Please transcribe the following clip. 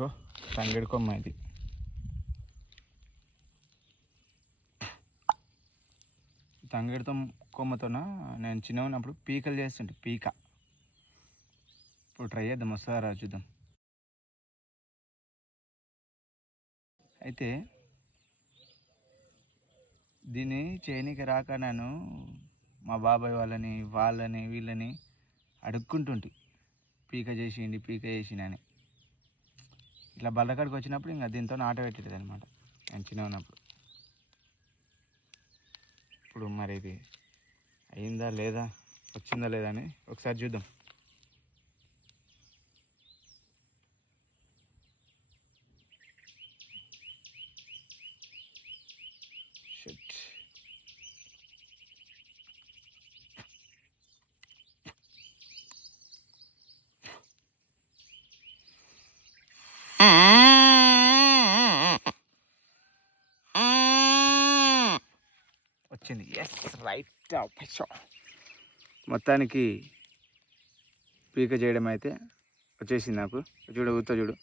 ఇగో తంగేడు కొమ్మ ఇది. తంగేడుతో కొమ్మతోన నేను చిన్నగా ఉన్నప్పుడు పీకలు చేస్తుంటే పీక. ఇప్పుడు ట్రై చేద్దాం, వస్తుందా చూద్దాం. అయితే దీన్ని చేయనీకి రాక నేను మా బాబాయ్ వాళ్ళని వీళ్ళని అడుక్కుంటుంటి, పీక చేసిండి అని. ఇట్లా బల్లకాడికి వచ్చినప్పుడు ఇంకా దీంతో ఆట పెట్టేది అనమాట నేను చిన్న ఉన్నప్పుడు. ఇప్పుడు మరి ఇది అయిందా లేదా, వచ్చిందా లేదా అని ఒకసారి చూద్దాం. షట్ వచ్చింది. Yes, right. మొత్తానికి పీక చేయడం అయితే వచ్చేసింది నాకు. చూడు, చూడు